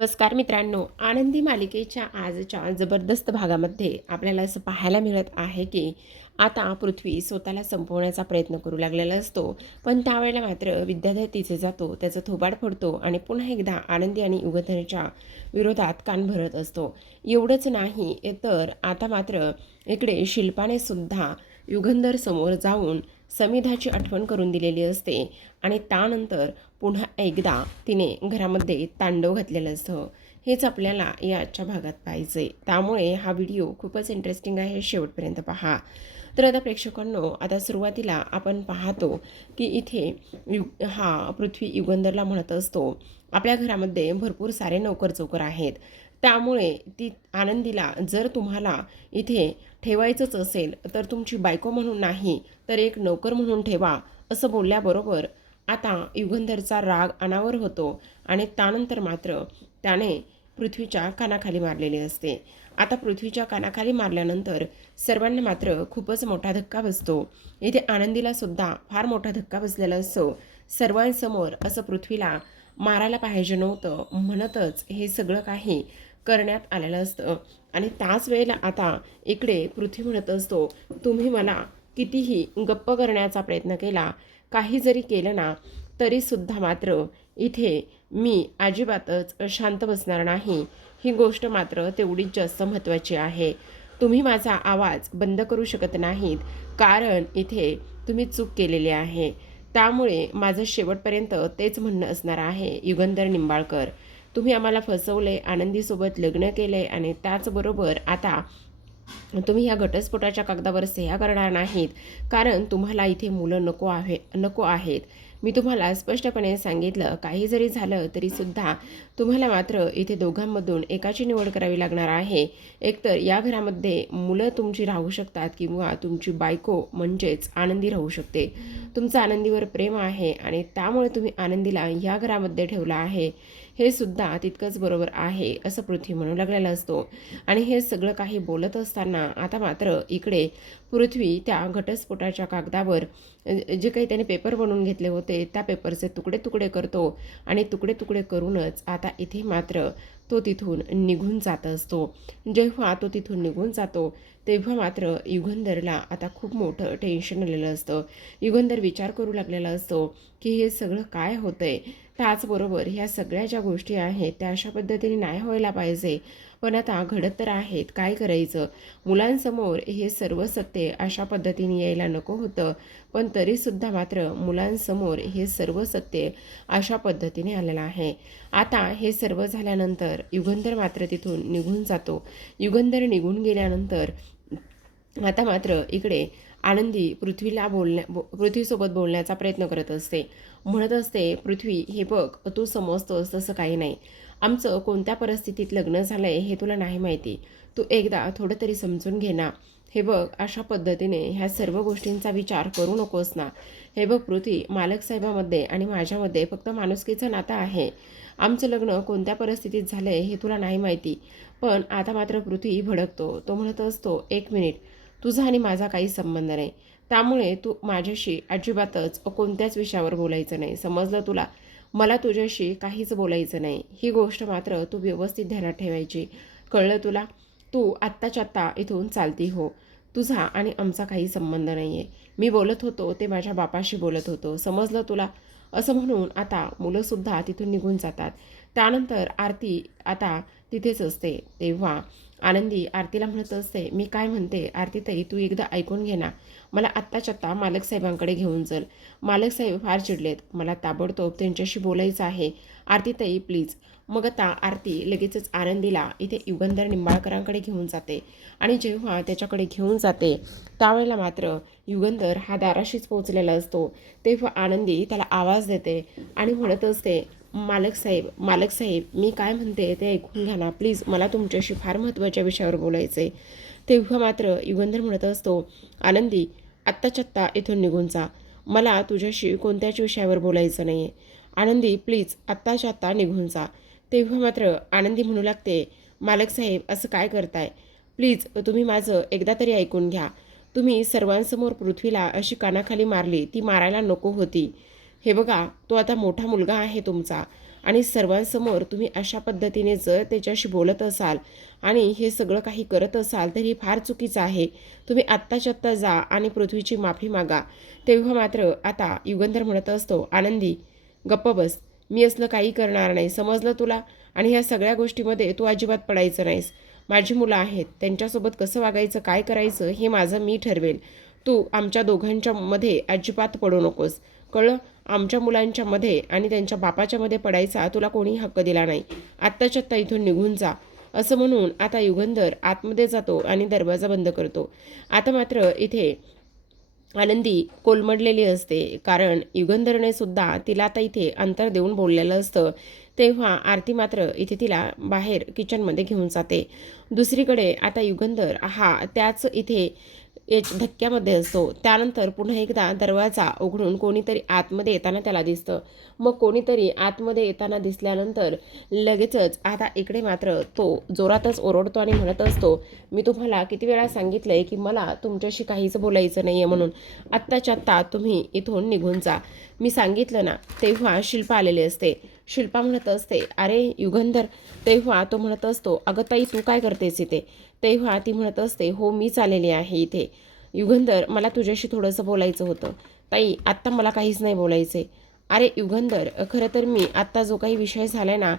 नमस्कार मित्रांनो, आनंदी मालिकेच्या आजच्या जबरदस्त भागामध्ये आपल्याला असं पाहायला मिळत आहे की आता पृथ्वी स्वतःला संपवण्याचा प्रयत्न करू लागलेला असतो. पण त्यावेळेला मात्र विद्याधर तिथे जातो, त्याचं थोबाड फोडतो आणि पुन्हा एकदा आनंदी आणि युगधरच्या विरोधात कान भरत असतो. एवढंच नाही तर आता मात्र इकडे शिल्पाने सुद्धा युगंधर समोर जाऊन समिधाची आठवण करून दिलेली असते आणि त्यानंतर पुन्हा एकदा तिने घरामध्ये तांडव घातलेलं असतं. हेच आपल्याला या आजच्या भागात पाहायचं त्यामुळे हा व्हिडिओ खूपच इंटरेस्टिंग आहे, शेवटपर्यंत पहा. तर आता प्रेक्षकांनो, आता सुरुवातीला आपण पाहतो की इथे हा पृथ्वी युगंधरला म्हणत असतो, आपल्या घरामध्ये भरपूर सारे नोकर चोकर आहेत, त्यामुळे ती आनंदीला जर तुम्हाला इथे ठेवायचंच असेल तर तुमची बायको म्हणून नाही तर एक नोकर म्हणून ठेवा, असं बोलल्याबरोबर आता युगंधरचा राग अनावर होतो आणि त्यानंतर मात्र त्याने पृथ्वीच्या कानाखाली मारलेले असते. आता पृथ्वीच्या कानाखाली मारल्यानंतर सर्वांना मात्र खूपच मोठा धक्का बसतो. इथे आनंदीला सुद्धा फार मोठा धक्का बसलेला असतो. सर्वांसमोर असं पृथ्वीला मारायला पाहिजे नव्हतं म्हणतच हे सगळं काही करण्यात आलेलं असतं. आणि त्याच वेळेला आता इकडे पृथ्वी म्हणत असतो, तुम्ही मला कितीही गप्प करण्याचा प्रयत्न केला, काही जरी केलं ना तरीसुद्धा मात्र इथे मी अजिबातच शांत बसणार नाही. ही गोष्ट मात्र तेवढीच जास्त महत्त्वाची आहे. तुम्ही माझा आवाज बंद करू शकत नाहीत, कारण इथे तुम्ही चूक केलेली आहे. त्यामुळे माझं शेवटपर्यंत तेच म्हणणं असणार आहे, युगंधर निंबाळकर, तुम्ही आम्हाला फसवले, आनंदीसोबत लग्न केले आणि त्याचबरोबर आता तुम्ही ह्या घटस्फोटाच्या कागदावर सह्या करणार नाहीत, कारण तुम्हाला इथे मुलं नको आहेत. मी तुम्हाला स्पष्टपणे सांगितलं, काही जरी झालं तरीसुद्धा तुम्हाला मात्र इथे दोघांमधून एकाची निवड करावी लागणार आहे. एकतर या घरामध्ये मुलं तुमची राहू शकतात किंवा तुमची बायको म्हणजेच आनंदी राहू शकते. तुमचं आनंदीवर प्रेम आहे आणि त्यामुळे तुम्ही आनंदीला या घरामध्ये ठेवलं आहे, हे सुद्धा तितकंच बरोबर आहे, असं पृथ्वी म्हणू लागलेला असतो. आणि हे सगळं काही बोलत असताना आता मात्र इकडे पृथ्वी त्या घटस्फोटाच्या कागदावर जे काही त्याने पेपर बनवून घेतले होते त्या पेपरचे तुकडे तुकडे करतो आणि तुकडे तुकडे करूनच आता इथे मात्र तो तिथून निघून जात असतो. जेव्हा तो तिथून निघून जातो तेव्हा मात्र युगंधरला आता खूप मोठं टेन्शन आलेलं असतं. युगंधर विचार करू लागलेला असतो की हे सगळं काय होतंय. त्याचबरोबर ह्या सगळ्या ज्या गोष्टी आहेत त्या अशा पद्धतीने नाही व्हायला पाहिजे, पण आता घडत तर आहेत, काय करायचं. मुलांसमोर हे सर्व सत्य अशा पद्धतीने यायला नको होतं, पण तरीसुद्धा मात्र मुलांसमोर हे सर्व सत्य अशा पद्धतीने आलेलं आहे. आता हे सर्व झाल्यानंतर युगंधर मात्र तिथून निघून जातो. युगंधर निघून गेल्यानंतर आता मात्र इकडे आनंदी पृथ्वीसोबत बोलण्याचा प्रयत्न करत असते. म्हणत असते, पृथ्वी, हे बघ, तू समजतोस तसं काही नाही. आमचं कोणत्या परिस्थितीत लग्न झालं आहे हे तुला नाही माहिती. तू एकदा थोडं तरी समजून घे ना. हे बघ, अशा पद्धतीने ह्या सर्व गोष्टींचा विचार करू नकोस ना. हे बघ पृथ्वी, मालक साहेबामध्ये आणि माझ्यामध्ये फक्त माणुसकीचं नातं आहे. आमचं लग्न कोणत्या परिस्थितीत झालं आहे हे तुला नाही माहिती. पण आता मात्र पृथ्वी भडकतो. तो म्हणत असतो, एक मिनिट, तुझा आणि माझा काही संबंध नाही, त्यामुळे तू माझ्याशी अजिबातच कोणत्याच विषयावर बोलायचं नाही, समजलं तुला. मला तुझ्याशी काहीच बोलायचं नाही, ही गोष्ट मात्र तू व्यवस्थित ध्यानात ठेवायची, कळलं तुला. तू आत्ताच्या आत्ता इथून चालती हो. तुझा आणि आमचा काही संबंध नाही आहे. मी बोलत होतो ते माझ्या बापाशी बोलत होतो, समजलं तुला. असं म्हणून आता मुलंसुद्धा तिथून निघून जातात. त्यानंतर आरती आता तिथेच असते. तेव्हा आनंदी आरतीला म्हणत असते, मी काय म्हणते आरतीताई, तू एकदा ऐकून घे ना. मला आत्ताच्या आत्ता मालक साहेबांकडे घेऊन चल. मालक साहेब फार चिडलेत, मला ताबडतोब त्यांच्याशी बोलायचं आहे. आरतीताई प्लीज. मग आता आरती लगेचच आनंदीला इथे युगंधर निंबाळकरांकडे घेऊन जाते आणि जेव्हा त्याच्याकडे घेऊन जाते त्यावेळेला मात्र युगंधर हा दाराशीच पोचलेला असतो. तेव्हा आनंदी त्याला आवाज देते आणि म्हणत असते, मालक साहेब, मी काय म्हणते ते ऐकून घ्या ना प्लीज, मला तुमच्याशी फार महत्त्वाच्या विषयावर बोलायचं आहे. तेव्हा मात्र युगंधर म्हणत असतो, आनंदी, आत्ताच्या आत्ता इथून निघून जा. मला तुझ्याशी कोणत्याच विषयावर बोलायचं नाही आहे. आनंदी प्लीज, आत्ताच्या आत्ता निघून जा. तेव्हा मात्र आनंदी म्हणू लागते, मालक साहेब, असं काय करताय. प्लीज तुम्ही माझं एकदा तरी ऐकून घ्या. तुम्ही सर्वांसमोर पृथ्वीला अशी कानाखाली मारली, ती मारायला नको होती. हे बघा, तो आता मोठा मुलगा आहे तुमचा आणि सर्वांसमोर तुम्ही अशा पद्धतीने जर त्याच्याशी बोलत असाल आणि हे सगळं काही करत असाल तर हे फार चुकीचं आहे. तुम्ही आत्ताच्या आत्ता जा आणि पृथ्वीची माफी मागा. तेव्हा मात्र आता युगंधर म्हणत असतो, आनंदी गप्प बस, मी असलं काही करणार नाही, समजलं तुला? आणि ह्या सगळ्या गोष्टीमध्ये तू अजिबात पडायचं नाहीस. माझी मुलं आहेत, त्यांच्यासोबत कसं वागायचं, काय करायचं हे माझं मी ठरवेल. तू आमच्या दोघांच्या मध्ये अजिबात पडू नकोस, कळलं? आमच्या मुलांच्या मध्ये आणि त्यांच्या बापाच्या मध्ये पडायचा तुला कोणी हक्क दिला नाही. आत्ताच्या आत्ता इथून निघून जा. असं म्हणून आता युगंधर आतमध्ये जातो आणि दरवाजा बंद करतो. आता मात्र इथे आनंदी कोलमडलेली असते, कारण युगंधरने सुद्धा तिला आता इथे अंतर देऊन बोललेलं असतं. तेव्हा आरती मात्र इथे तिला बाहेर किचनमध्ये घेऊन जाते. दुसरीकडे आता युगंधर हा त्याच इथे धक्क्यामध्ये असतो. त्यानंतर पुन्हा एकदा दरवाजा उघडून कोणीतरी आतमध्ये येताना त्याला दिसतं. मग कोणीतरी आतमध्ये येताना दिसल्यानंतर लगेचच आता इकडे मात्र तो जोरातच ओरडतो आणि म्हणत असतो, मी तुम्हाला किती वेळा सांगितलं आहे की मला तुमच्याशी काहीच बोलायचं नाही आहे म्हणून. आत्ताच्या आत्ता तुम्ही इथून निघून जा. मी सांगितलं ना. तेव्हा शिल्पा आलेली असते. शिल्पा म्हणत असते, अरे युगंधर. तेव्हा तो म्हणत असतो, अगं ताई तू काय करतेस इथे? तेव्हा ती म्हणत असते, हो मीच आलेली आहे इथे. युगंधर मला तुझ्याशी थोडंसं बोलायचं होतं. ताई आत्ता मला काहीच नाही बोलायचं आहे. अरे युगंधर, खरं तर मी आत्ता जो काही विषय झाला आहे ना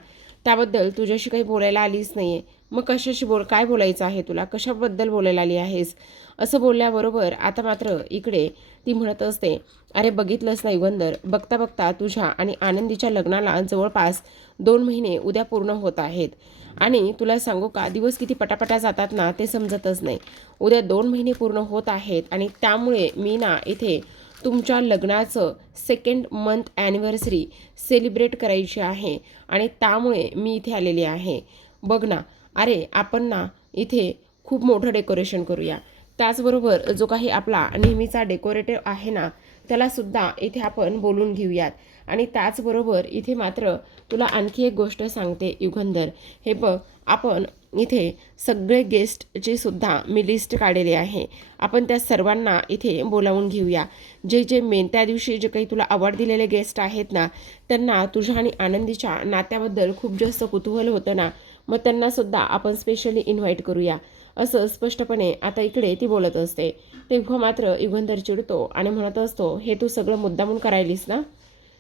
त्याबद्दल तुझ्याशी काही बोलायला आलीच नाही आहे. मग कशाशी काय बोलायचं आहे तुला? कशाबद्दल बोलायला आली आहेस? असं बोलल्याबरोबर आता मात्र इकडे ती म्हणत असते, अरे बघितलंच नाही युगंधर, बघता बघता तुझ्या आणि आनंदीच्या लग्नाला जवळपास 2 महिने उद्या पूर्ण होत आहेत. आणि तुला सांगू का, दिवस किती पटापटा जातात ना ते समजतच नाही. उद्या 2 महिने पूर्ण होत आहेत आणि त्यामुळे मी ना इथे तुमच्या लग्नाचं 2nd मंथ ॲनिव्हर्सरी सेलिब्रेट करायची आहे आणि त्यामुळे मी इथे आलेली आहे. बघ ना, अरे आपण ना इथे खूप मोठं डेकोरेशन करूया. त्याचबरोबर जो काही आपला नेहमीचा डेकोरेटिव्ह आहे ना त्यालासुद्धा इथे आपण बोलून घेऊयात. आणि त्याचबरोबर इथे मात्र तुला आणखी एक गोष्ट सांगते युगंधर, हे बघ आपण इथे सगळे गेस्टची सुद्धा मी लिस्ट काढलेली आहे. आपण त्या सर्वांना इथे बोलावून घेऊया. जे जे त्या दिवशी जे काही तुला अवॉर्ड दिलेले गेस्ट आहेत ना त्यांना तुझ्या आणि आनंदीच्या नात्याबद्दल खूप जास्त कुतूहल होतं ना, मग त्यांनासुद्धा आपण स्पेशली इन्व्हाइट करूया. असं स्पष्टपणे आता इकडे ती बोलत असते. तेव्हा मात्र युगंधर चिडतो आणि म्हणत असतो, हे तू सगळं मुद्दामून करायलीस ना?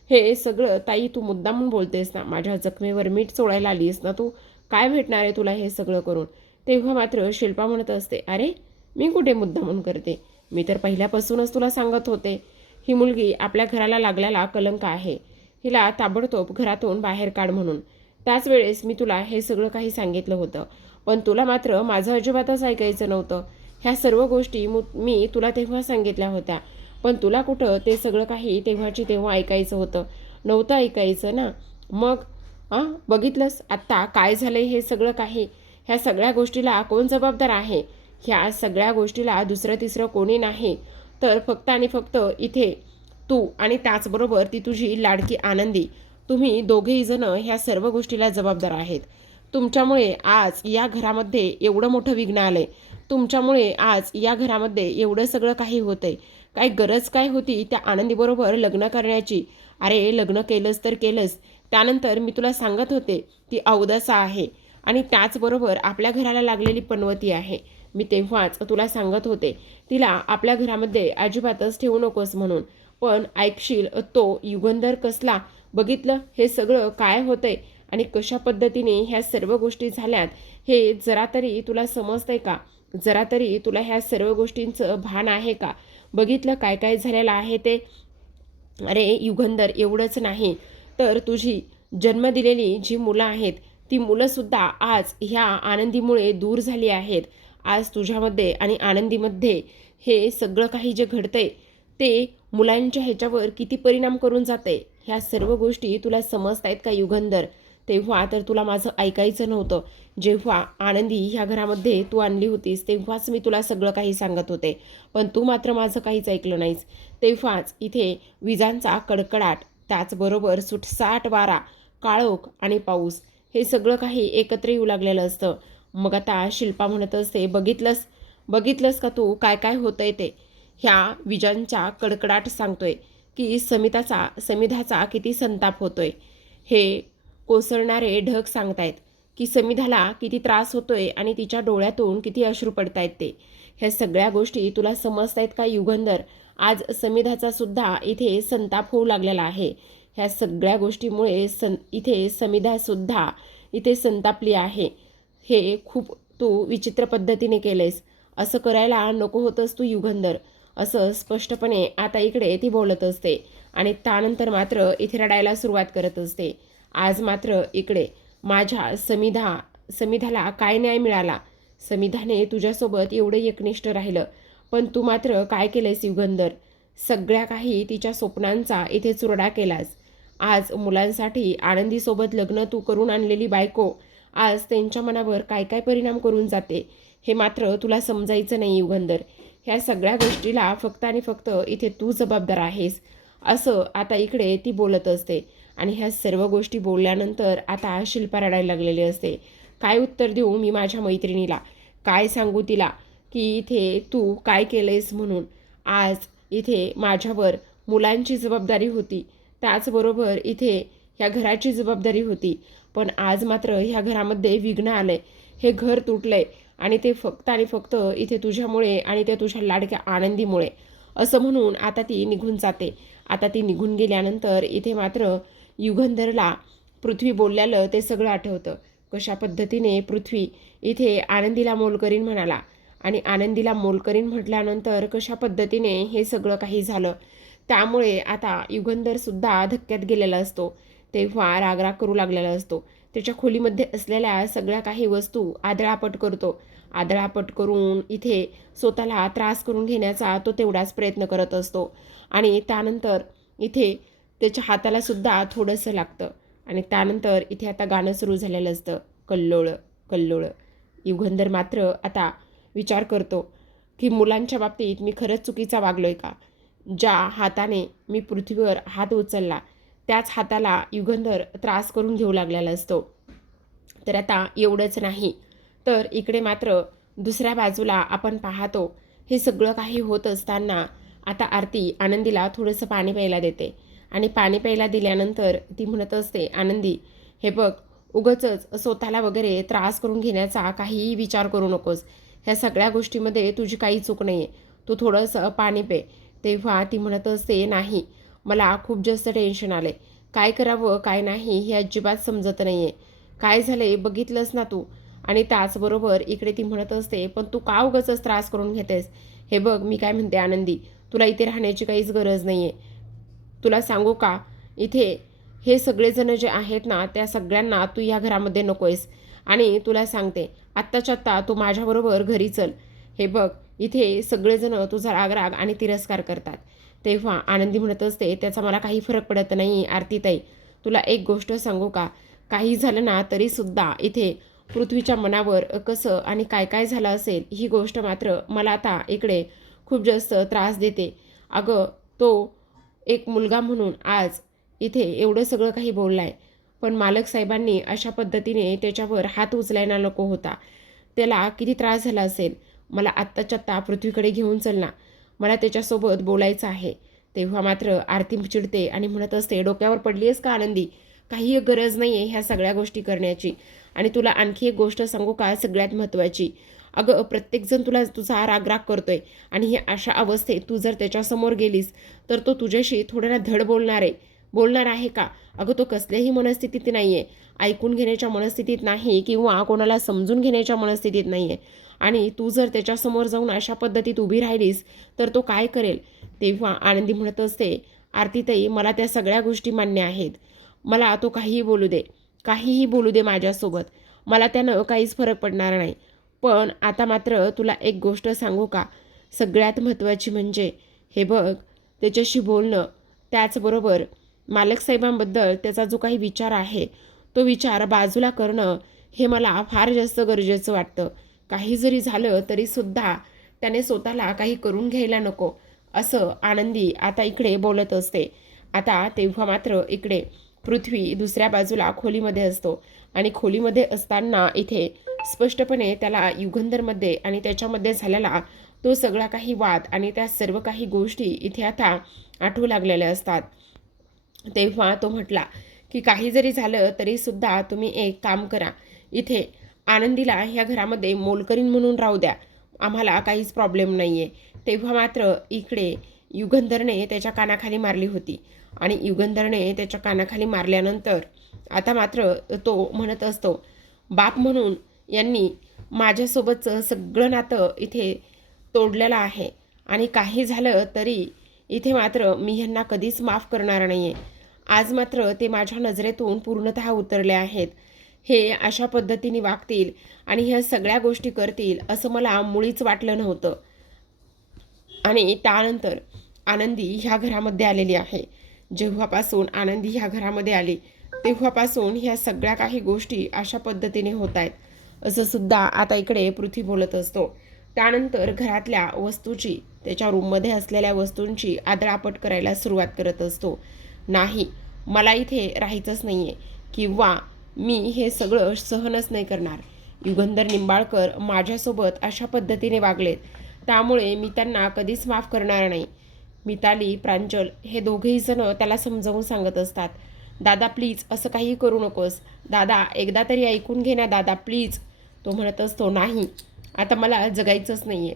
हे सगळं ताई तू मुद्दामून बोलतेस ना? माझ्या जखमेवर मीठ चोळायला आलीस ना तू? काय भेटणार आहे तुला हे सगळं करून? तेव्हा मात्र शिल्पा म्हणत असते, अरे मी कुठे मुद्दामून करते? मी तर पहिल्यापासूनच तुला सांगत होते, ही मुलगी आपल्या घराला लागलेला कलंक आहे. हिला ताबडतोब घरातून बाहेर काढ म्हणून. त्याच वेळेस मी तुला हे सगळं काही सांगितलं होतं, पण तुला मात्र माझं अजिबातच ऐकायचं नव्हतं. ह्या सर्व गोष्टी मी तुला तेव्हा सांगितल्या होत्या, पण तुला कुठं ते सगळं काही तेव्हाची तेव्हा ऐकायचं होतं, नव्हतं ऐकायचं ना. मग बघितलंस आत्ता काय झालंय हे सगळं काही? ह्या सगळ्या गोष्टीला कोण जबाबदार आहे? ह्या सगळ्या गोष्टीला दुसरं तिसरं कोणी नाही, तर फक्त आणि फक्त इथे तू आणि त्याचबरोबर ती तुझी लाडकी आनंदी, तुम्ही दोघेही जण ह्या सर्व गोष्टीला जबाबदार आहेत. तुमच्यामुळे आज या घरामध्ये एवढं मोठं विघ्न आलंय. तुमच्यामुळे आज या घरामध्ये एवढं सगळं काही होतंय. काय गरज काय होती त्या आनंदीबरोबर लग्न करण्याची? अरे लग्न केलंस तर केलंस, त्यानंतर मी तुला सांगत होते ती अवदसा आहे आणि त्याचबरोबर आपल्या घराला लागलेली पनवती आहे. मी तेव्हाच तुला सांगत होते तिला आपल्या घरामध्ये अजिबातच ठेवू नकोस म्हणून, पण ऐकशील तो युगंधर कसला? बघितलं हे सगळं काय होतंय आणि कशा पद्धतीने ह्या सर्व गोष्टी झाल्यात हे जरा तरी तुला समजतंय का? जरा तरी तुला ह्या सर्व गोष्टींचं भान आहे का? बघितलं काय काय झालेलं आहे ते? अरे युगंधर, एवढंच नाही तर तुझी जन्म दिलेली जी मुलं आहेत ती मुलंसुद्धा आज ह्या आनंदीमुळे दूर झाली आहेत. आज तुझ्यामध्ये आणि आनंदीमध्ये हे सगळं काही जे घडतंय ते मुलांच्या ह्याच्यावर किती परिणाम करून जाते ह्या सर्व गोष्टी तुला समजत आहेत का युगंधर? तेव्हा तर तुला माझं ऐकायचं नव्हतं. जेव्हा आनंदी ह्या घरामध्ये तू आणली होतीस तेव्हाच मी तुला सगळं काही सांगत होते, पण तू मात्र माझं काहीच ऐकलं नाहीस. तेव्हाच इथे विजांचा कडकडाट, त्याचबरोबर सुटसाट वारा, काळोख आणि पाऊस हे सगळं काही एकत्र येऊ लागलेलं असतं. मग आता शिल्पा म्हणत असते, बघितलंस का तू काय काय होतंय ते? ह्या विजांच्या कडकडाट सांगतोय की समिधाचा किती संताप होतोय. हे कोसळणारे ढग सांगतायत की समिधाला किती त्रास होतोय आणि तिच्या डोळ्यातून किती अश्रू पडतायत ते. ह्या सगळ्या गोष्टी तुला समजतायत का युगंधर? आज समिधाचा सुद्धा इथे संताप होऊ लागलेला आहे. ह्या सगळ्या गोष्टीमुळे इथे समिधासुद्धा इथे संतापली आहे. हे खूप तू विचित्र पद्धतीने केलेस. असं करायला नको होतंस तू युगंधर, असं स्पष्टपणे आता इकडे ती बोलत असते. आणि त्यानंतर मात्र इथे रडायला सुरुवात करत असते. आज मात्र इकडे माझ्या समिधाला काय न्याय मिळाला? समिधाने तुझ्यासोबत एवढं एकनिष्ठ राहिलं, पण तू मात्र काय केलंयस युगंधर? सगळ्या काही तिच्या स्वप्नांचा इथे चुरडा केलास. आज मुलांसाठी आनंदीसोबत लग्न तू करून आणलेली बायको आज त्यांच्या मनावर काय काय परिणाम करून जाते हे मात्र तुला समजायचं नाही युगंधर. ह्या सगळ्या गोष्टीला फक्त आणि फक्त इथे तू जबाबदार आहेस, असं आता इकडे ती बोलत असते. आणि ह्या सर्व गोष्टी बोलल्यानंतर आता शिल्पा रडायला लागलेली असते. काय उत्तर देऊ मी माझ्या मैत्रिणीला? काय सांगू तिला की इथे तू काय केलंयस म्हणून? आज इथे माझ्यावर मुलांची जबाबदारी होती, त्याचबरोबर इथे ह्या घराची जबाबदारी होती, पण आज मात्र ह्या घरामध्ये विघ्न आलंय, हे घर तुटलंय आणि ते फक्त आणि फक्त इथे तुझ्यामुळे आणि त्या तुझ्या लाडक्या आनंदीमुळे, असं म्हणून आता ती निघून जाते. आता ती निघून गेल्यानंतर इथे मात्र युगंधरला पृथ्वी बोलल्यालं ते सगळं आठवतं. कशा पद्धतीने पृथ्वी इथे आनंदीला मोलकरीण म्हणाला आणि आनंदीला मोलकरीण म्हटल्यानंतर कशा पद्धतीने हे सगळं काही झालं. त्यामुळे आता युगंधरसुद्धा धक्क्यात गेलेला असतो. तेव्हा रागराग करू लागलेला असतो. त्याच्या खोलीमध्ये असलेल्या सगळ्या काही वस्तू आदळापट करतो. आदळापट करून इथे स्वतःला त्रास करून घेण्याचा तो तेवढाच प्रयत्न करत असतो. आणि त्यानंतर इथे त्याच्या हाताला सुद्धा थोडंसं लागतं. आणि त्यानंतर इथे आता गाणं सुरू झालेलं असतं, कल्लोळ कल्लोळ. युगंधर मात्र आता विचार करतो की मुलांच्या बाबतीत मी खरंच चुकीचा वागलोय का? ज्या हाताने मी पृथ्वीवर हात उचलला त्याच हाताला युगंधर त्रास करून घेऊ लागलेला असतो. तर आता एवढंच नाही तर इकडे मात्र दुसऱ्या बाजूला आपण पाहतो हे सगळं काही होत असताना आता आरती आनंदीला थोडंसं पाणी प्यायला देते. आणि पाणी प्यायला दिल्यानंतर ती म्हणत असते, आनंदी हे बघ, उगाचच स्वतःला वगैरे त्रास करून घेण्याचा काहीही विचार करू नकोस. ह्या सगळ्या गोष्टीमध्ये तुझी काही चूक नाही आहे. तू थोडंसं पाणी पे. तेव्हा ती म्हणत असते, नाही, मला खूप जास्त टेन्शन आले. काय करावं काय नाही हे अजिबात समजत नाही आहे. काय झालं आहे बघितलंस ना तू? आणि त्याचबरोबर इकडे ती म्हणत असते, पण तू का उगाचच त्रास करून घेतेस? हे बघ, मी काय म्हणते आनंदी, तुला इथे राहण्याची काहीच गरज नाही आहे. तुला सांगू का, इथे हे सगळेजण जे आहेत ना त्या सगळ्यांना तू या घरामध्ये नको आहेस. आणि तुला सांगते, आत्ताच्या आत्ता तू माझ्याबरोबर घरी चल. हे बघ, इथे सगळेजण तुझा रागराग आणि तिरस्कार करतात. तेव्हा आनंदी म्हणत असते, त्याचा मला काही फरक पडत नाही आरतीताई. तुला एक गोष्ट सांगू का, काही झालं ना तरीसुद्धा इथे पृथ्वीच्या मनावर कसं आणि काय काय झालं असेल ही गोष्ट मात्र मला आता इकडे खूप जास्त त्रास देते. अगं, तो एक मुलगा म्हणून आज इथे एवढं सगळं काही बोलला आहे, पण मालक साहेबांनी अशा पद्धतीने त्याच्यावर हात उचलायला नको होता. त्याला किती त्रास झाला असेल. मला आत्ताच्या आत्ता पृथ्वीकडे घेऊन चल ना, मला त्याच्यासोबत बोलायचं आहे. तेव्हा मात्र आरती चिडते आणि म्हणत असते, डोक्यावर पडली आहेस का आनंदी? काही गरज नाही आहे ह्या सगळ्या गोष्टी करण्याची. आणि तुला आणखी एक गोष्ट सांगू का, सगळ्यात महत्त्वाची. अगं, प्रत्येकजण तुझा रागराग करतोय आणि ही अशा अवस्थेत तू जर त्याच्यासमोर गेलीस तर तो तुझ्याशी थोडं ना धड बोलणार आहे का? अगं, तो कसल्याही मनस्थितीत नाही आहे, ऐकून घेण्याच्या मनस्थितीत नाही किंवा कोणाला समजून घेण्याच्या मनस्थितीत नाही आहे. आणि तू जर त्याच्यासमोर जाऊन अशा पद्धतीत उभी राहिलीस तर तो काय करेल? तेव्हा आनंदी म्हणत असते, आरतीताई, मला त्या सगळ्या गोष्टी मान्य आहेत. मला तो काहीही बोलू दे माझ्यासोबत, मला त्यानं काहीच फरक पडणार नाही. पण आता मात्र तुला एक गोष्ट सांगू का, सगळ्यात महत्त्वाची म्हणजे हे बघ, त्याच्याशी बोलणं, त्याचबरोबर मालकसाहेबांबद्दल त्याचा जो काही विचार आहे तो विचार बाजूला करणं हे मला फार जास्त गरजेचं वाटतं. काही जरी झालं तरीसुद्धा त्याने स्वतःला काही करून घ्यायला नको, असं आनंदी आता इकडे बोलत असते. आता तेव्हा मात्र इकडे पृथ्वी दुसऱ्या बाजूला खोलीमध्ये असतो आणि खोलीमध्ये असताना इथे स्पष्टपणे त्याला युगंधरमध्ये आणि त्याच्यामध्ये झालेला तो सगळा काही वाद आणि त्या सर्व काही गोष्टी इथे आता आठवू लागलेल्या असतात. तेव्हा तो म्हटला की काही जरी झालं तरीसुद्धा तुम्ही एक काम करा, इथे आनंदीला ह्या घरामध्ये मोलकरीण म्हणून राहू द्या, आम्हाला काहीच प्रॉब्लेम नाही आहे. तेव्हा मात्र इकडे युगंधरने त्याच्या कानाखाली मारली होती आणि युगंधरने त्याच्या कानाखाली मारल्यानंतर आता मात्र तो म्हणत असतो, बाप म्हणून यांनी माझ्यासोबतचं सगळं नातं इथे तोडलेलं आहे आणि काही झालं तरी इथे मात्र मी ह्यांना कधीच माफ करणार नाही आहे. आज मात्र ते माझ्या नजरेतून पूर्णतः उतरले आहेत. हे अशा पद्धतीने वागतील आणि ह्या सगळ्या गोष्टी करतील असं मला मुळीच वाटलं नव्हतं. आणि त्यानंतर आनंदी ह्या घरामध्ये आलेली आहे. जेव्हापासून आनंदी ह्या घरामध्ये आली तेव्हापासून ह्या सगळ्या काही गोष्टी अशा पद्धतीने होत आहेत असं सुद्धा आता इकडे पृथ्वी बोलत असतो. त्यानंतर घरातल्या वस्तूची, त्याच्या रूममध्ये असलेल्या वस्तूंची आदळापट करायला सुरुवात करत असतो. नाही, मला इथे राहायचंच नाही आहे किंवा मी हे सगळं सहनच नाही करणार. युगंधर निंबाळकर माझ्यासोबत अशा पद्धतीने वागलेत, त्यामुळे मी त्यांना कधीच माफ करणार नाही. मिताली, प्रांजल हे दोघेही जण त्याला समजावून सांगत असतात, दादा प्लीज असं काही करू नकोस, दादा एकदा तरी ऐकून घे ना दादा प्लीज. तो म्हणत असतो, नाही आता मला जगायचंच नाही आहे.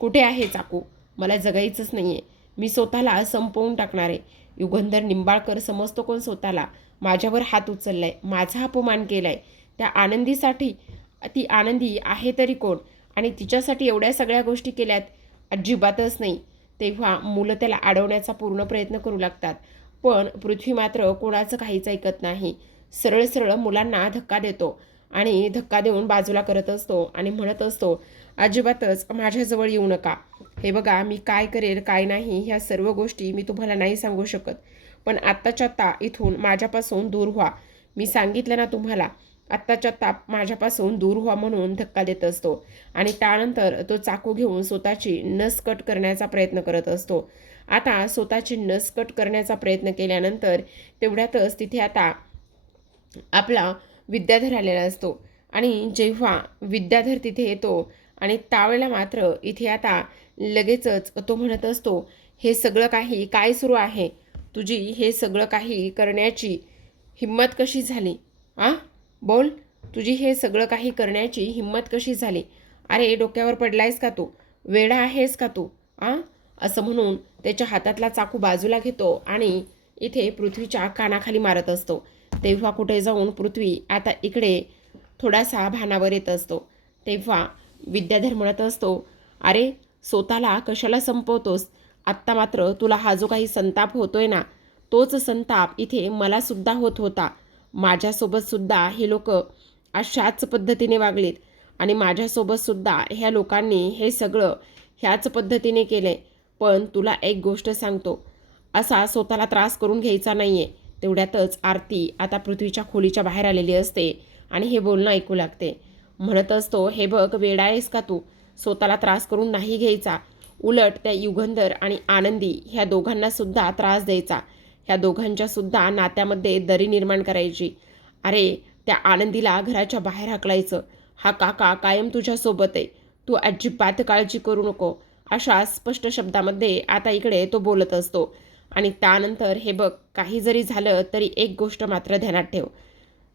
कुठे आहे चाकू? मला जगायचंच नाही आहे. मी स्वतःला संपवून टाकणार आहे. युगंधर निंबाळकर समजतो कोण स्वतःला? माझ्यावर हात उचलला आहे, माझा अपमान केला आहे. त्या आनंदीसाठी, ती आनंदी आहे तरी कोण? आणि तिच्यासाठी एवढ्या सगळ्या गोष्टी केल्यात? अजिबातच नाही. तेव्हा मुलं त्याला अडवण्याचा पूर्ण प्रयत्न करू लागतात, पण पृथ्वी मात्र कोणाचं काहीच ऐकत नाही. सरळ सरळ मुलांना धक्का देतो आणि धक्का देऊन बाजूला करत असतो आणि म्हणत असतो, अजिबातच माझ्याजवळ येऊ नका. हे बघा, मी काय करेल काय नाही ह्या सर्व गोष्टी मी तुम्हाला नाही सांगू शकत, पण आत्ताच्या आत्ता इथून माझ्यापासून दूर व्हा. मी सांगितलं ना तुम्हाला, आत्ताच्या आत्ता माझ्यापासून दूर व्हा म्हणून धक्का देत असतो. आणि त्यानंतर तो चाकू घेऊन स्वतःची नस कट करण्याचा प्रयत्न करत असतो. आता स्वतःची नस कट करण्याचा प्रयत्न केल्यानंतर तेवढ्यातच तिथे आता आपला विद्याधर आलेला असतो. आणि जेव्हा विद्याधर तिथे येतो आणि त्यावेळेला मात्र इथे आता लगेचच तो म्हणत असतो, हे सगळं काही काय सुरू आहे? तुझी हे सगळं काही करण्याची हिम्मत कशी झाली? बोल, तुझी हे सगळं काही करण्याची हिम्मत कशी झाली? अरे डोक्यावर पडलायस का तू? वेडा आहेस का तू? असं म्हणून त्याच्या हातातला चाकू बाजूला घेतो आणि इथे पृथ्वीच्या कानाखाली मारत असतो. तेव्हा कुठे जाऊन पृथ्वी आता इकडे थोडासा भानावर येत असतो. तेव्हा विद्याधर म्हणत असतो, अरे स्वतःला कशाला संपवतोस? आत्ता मात्र तुला हा जो काही संताप होतोय ना, तोच संताप इथे मला सुद्धा होत होता. माझ्यासोबत सुद्धा हे लोक अशाच पद्धतीने वागलेत आणि माझ्यासोबत सुद्धा ह्या लोकांनी हे सगळं ह्याच पद्धतीने केलंय. पण तुला एक गोष्ट सांगतो, असा स्वतःला त्रास करून घ्यायचा नाही आहे. तेवढ्यातच आरती आता पृथ्वीच्या खोलीच्या बाहेर आलेली असते आणि हे बोलणं ऐकू लागते. म्हणत असतो, हे बघ वेडा आहेस का तू? स्वतःला त्रास करून नाही घ्यायचा, उलट त्या युगंधर आणि आनंदी ह्या दोघांना सुद्धा त्रास द्यायचा, ह्या दोघांच्या सुद्धा नात्यामध्ये दरी निर्माण करायची. अरे त्या आनंदीला घराच्या बाहेर हाकलायचं. हा काका कायम तुझ्यासोबत आहे, तू अजिबात काळजी करू नको, अशा स्पष्ट शब्दामध्ये आता इकडे तो बोलत असतो. आणि त्यानंतर हे बघ, काही जरी झालं तरी एक गोष्ट मात्र ध्यानात ठेव,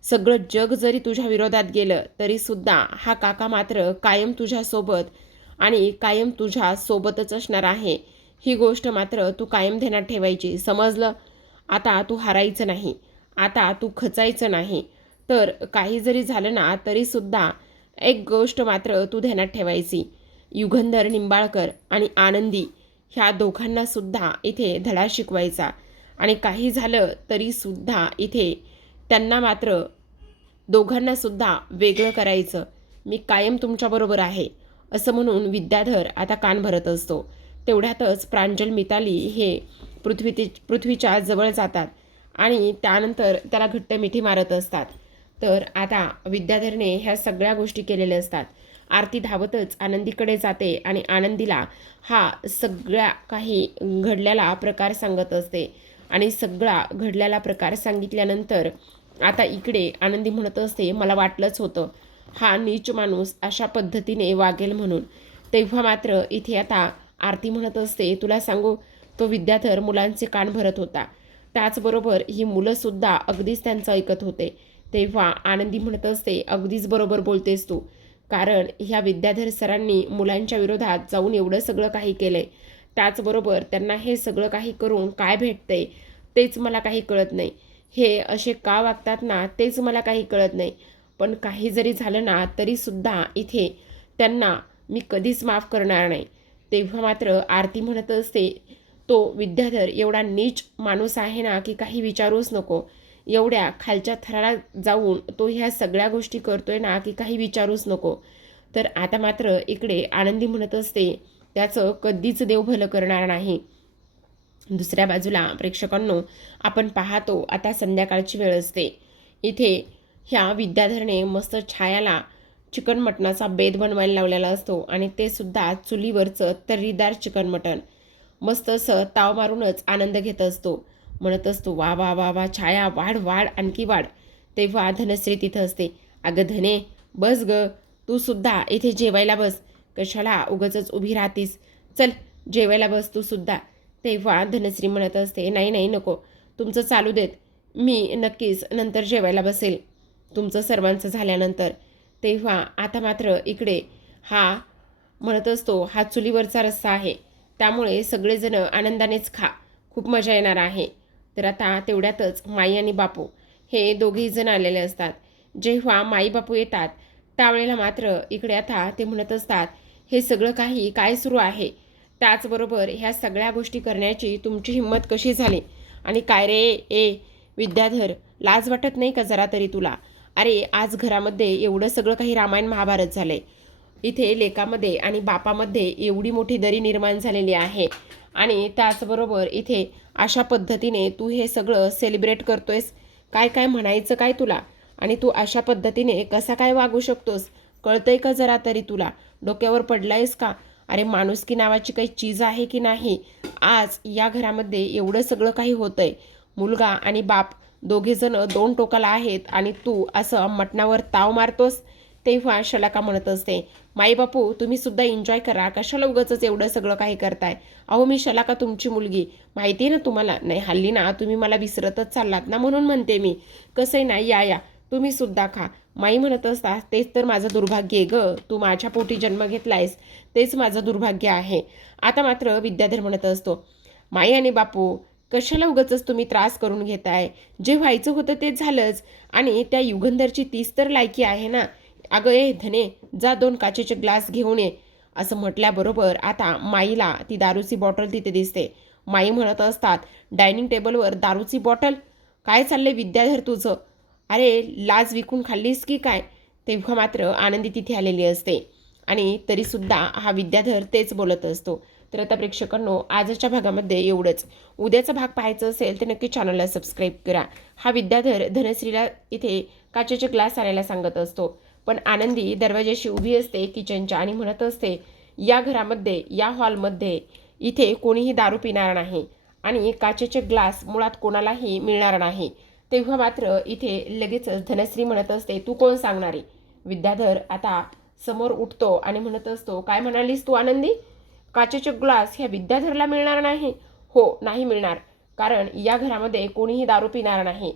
सगळं जग जरी तुझ्या विरोधात गेलं तरीसुद्धा हा काका मात्र कायम तुझ्यासोबत आणि कायम तुझ्या सोबतच असणार आहे. ही गोष्ट मात्र तू कायम ध्यानात ठेवायची, समजलं? आता तू हारायचं नाही, आता तू खचायचं नाही. तर काही जरी झालं ना तरीसुद्धा एक गोष्ट मात्र तू ध्यानात ठेवायची, युगंधर निंबाळकर आणि आनंदी ह्या दोघांनासुद्धा इथे धडा शिकवायचा. आणि काही झालं तरीसुद्धा इथे त्यांना मात्र दोघांनासुद्धा वेगळं करायचं. मी कायम तुमच्याबरोबर आहे असं म्हणून विद्याधर आता कान भरत असतो. तेवढ्यातच प्रांजल, मिताली हे पृथ्वीच्या जवळ जातात आणि त्यानंतर त्याला घट्ट मिठी मारत असतात. तर आता विद्याधरने ह्या सगळ्या गोष्टी केलेल्या असतात. आरती धावतच आनंदीकडे जाते आणि आनंदीला हा सगळ्या काही घडलेला प्रकार सांगत असते. आणि सगळा घडलेला प्रकार सांगितल्यानंतर आता इकडे आनंदी म्हणत असते, मला वाटलंच होतं हा नीच माणूस अशा पद्धतीने वागेल म्हणून. तेव्हा मात्र इथे आता आरती म्हणत असते, तुला सांगू, तो विद्याधर मुलांचे कान भरत होता त्याचबरोबर ही मुलंसुद्धा अगदीच त्यांचं ऐकत होते. तेव्हा आनंदी म्हणत असते, अगदीच बरोबर बोलतेस तू. कारण ह्या विद्याधर सरांनी मुलांच्या विरोधात जाऊन एवढं सगळं काही केलंय. त्याचबरोबर त्यांना हे सगळं काही करून काय भेटतंय तेच मला काही कळत नाही. हे असे का वागतात ना तेच मला काही कळत नाही. पण काही जरी झालं ना तरीसुद्धा इथे त्यांना मी कधीच माफ करणार नाही. तेव्हा मात्र आरती म्हणत असते, तो विद्याधर एवढा नीच माणूस आहे ना की काही विचारूच नको. एवढ्या खालच्या थराला जाऊन तो ह्या सगळ्या गोष्टी करतोय ना की काही विचारूच नको. तर आता मात्र इकडे आनंदी म्हणत असते, त्याचं कधीच देव भलं करणार नाही. दुसऱ्या बाजूला प्रेक्षकांनो, आपण पाहतो आता संध्याकाळची वेळ असते. इथे ह्या विद्याधरने मस्त छायाला चिकन मटणाचा बेत बनवायला लावलेला असतो आणि ते सुद्धा चुलीवरचं तर्रीदार चिकन मटण. मस्त असं ताव मारूनच आनंद घेत असतो. म्हणत असतो, वा वा वा वा छाया, वाढ वाढ आणखी वाढ. तेव्हा धनश्री तिथं असते. अगं धने, बस ग, तू सुद्धा इथे जेवायला बस. कशाला उगाचच उभी राहतीस, चल जेवायला बस तू सुद्धा. तेव्हा धनश्री म्हणत असते, नाही नाही नको, तुमचं चालू देत, मी नक्कीच नंतर जेवायला बसेल तुमचं सर्वांचं झाल्यानंतर. तेव्हा आता मात्र इकडे हा म्हणत असतो, हा चुलीवरचा रस्सा आहे, त्यामुळे सगळेजण आनंदानेच खा, खूप मजा येणार आहे. तर आता तेवढ्यातच माई आणि बापू हे दोघेही जण आलेले असतात. जेव्हा माई बापू येतात त्यावेळेला मात्र इकडे आता ते म्हणत असतात, हे सगळं काही काय सुरू आहे, त्याचबरोबर ह्या सगळ्या गोष्टी करण्याची तुमची हिंमत कशी झाली, आणि काय रे ए विद्याधर, लाज वाटत नाही का जरा तरी तुला? अरे आज घरामध्ये एवढं सगळं काही रामायण महाभारत झालंय, इथे लेकामध्ये आणि बापामध्ये एवढी मोठी दरी निर्माण झालेली आहे, आणि त्याचबरोबर इथे अशा पद्धतीने तू हे सगळं सेलिब्रेट करतोयस. काय काय म्हणायचं काय तुला? आणि तू अशा पद्धतीने कसा काय वागू शकतोस? कळतंय का जरा तरी तुला? डोक्यावर पडलायस का? अरे माणुसकी नावाची काही चीज आहे की नाही? आज या घरामध्ये एवढं सगळं काही होतंय, मुलगा आणि बाप दोघेजण दोन टोकाला आहेत आणि तू असं मटणावर ताव मारतोस. तेव्हा शलाका म्हणत असते, माई बापू तुम्ही सुद्धा एन्जॉय करा, कशाला उगाचच एवढं सगळं काही करताय? अहो मी शलाका तुमची मुलगी, माहिती आहे ना तुम्हाला. नाही हल्ली ना तुम्ही मला विसरतच चाललात ना, म्हणून म्हणते मी. कसंही नाही, या या तुम्ही सुद्धा खा. माई म्हणत असता, तेच तर माझं दुर्भाग्य आहे ग, तू माझ्या पोटी जन्म घेतलायस तेच माझं दुर्भाग्य आहे. आता मात्र विद्याधर म्हणत असतो, माई आणि बापू कशाला उगाचच तुम्ही त्रास करून घेताय? जे व्हायचं होतं तेच झालंच, आणि त्या युगंधरची तीच तर लायकी आहे ना. अगं ए धने, जा 2 काचेचे ग्लास घेऊन ये. असं म्हटल्याबरोबर आता माईला ती दारूची बॉटल तिथे दिसते. माई म्हणत असतात, डायनिंग टेबलवर दारूची बॉटल? काय चाललंय विद्याधर तुझं? अरे लाज विकून खाल्लीस की काय? तेव्हा मात्र आनंदी तिथे आलेली असते आणि तरीसुद्धा हा विद्याधर तेच बोलत असतो. तर आता प्रेक्षकांनो, आजच्या भागामध्ये एवढंच. उद्याचा भाग पाहायचा असेल तर नक्की चॅनलला सबस्क्राईब करा. हा विद्याधर धनश्रीला इथे काचेचे ग्लास आणायला सांगत असतो, पण आनंदी दरवाजाशी उभी असते किचनच्या आणि म्हणत असते, या घरामध्ये या हॉलमध्ये इथे कोणीही दारू पिणार नाही आणि काचेचे ग्लास मुळात कोणालाही मिळणार नाही. तेव्हा मात्र इथे लगेचच धनश्री म्हणत असते, तू कोण सांगणारी? विद्याधर आता समोर उठतो आणि म्हणत असतो, काय म्हणालीस तू आनंदी? काचेचे ग्लास ह्या विद्याधरला मिळणार नाही? हो नाही मिळणार, कारण या घरामध्ये कोणीही दारू पिणार नाही,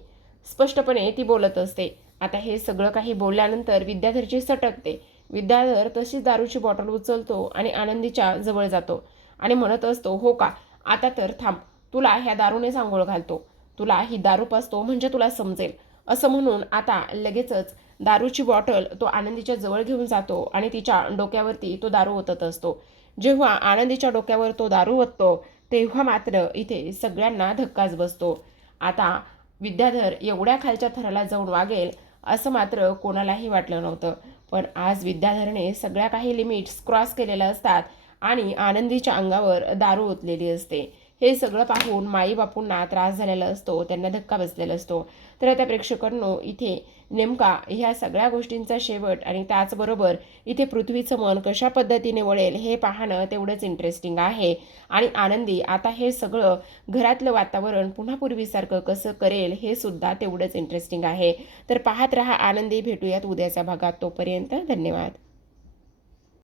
स्पष्टपणे ती बोलत असते. आता हे सगळं काही बोलल्यानंतर विद्याधरची सटकते. विद्याधर तशीच दारूची बॉटल उचलतो आणि आनंदीच्या जवळ जातो आणि म्हणत असतो, हो का, आता तर थांब, तुला ह्या दारूनेच आंघोळ घालतो, तुला ही दारू पाजतो म्हणजे तुला समजेल. असं म्हणून आता लगेचच दारूची बॉटल तो आनंदीच्या जवळ घेऊन जातो आणि तिच्या डोक्यावरती तो दारू ओतत असतो. जेव्हा आनंदीच्या डोक्यावर तो दारू ओततो तेव्हा मात्र इथे सगळ्यांना धक्काच बसतो. आता विद्याधर एवढ्या खालच्या थराला जाऊन वागेल असं मात्र कोणालाही वाटलं नव्हतं. पण आज विद्याधरने सगळ्या काही लिमिट्स क्रॉस केलेल्या असतात आणि आनंदीच्या अंगावर दारू ओतलेली असते. हे सगळं पाहून माई बापूंना त्रास झालेला असतो, त्यांना धक्का बसलेला असतो. तर आता प्रेक्षकांनो, इथे नेमका ह्या सगळ्या गोष्टींचा शेवट आणि त्याचबरोबर इथे पृथ्वीचं मन कशा पद्धतीने वळेल हे पाहणं तेवढंच इंटरेस्टिंग आहे. आणि आनंदी आता हे सगळं घरातलं वातावरण पुन्हा पूर्वीसारखं कसं करेल हे सुद्धा तेवढंच इंटरेस्टिंग आहे. तर पाहत रहा आनंदी. भेटूयात उद्याच्या भागात. तोपर्यंत धन्यवाद.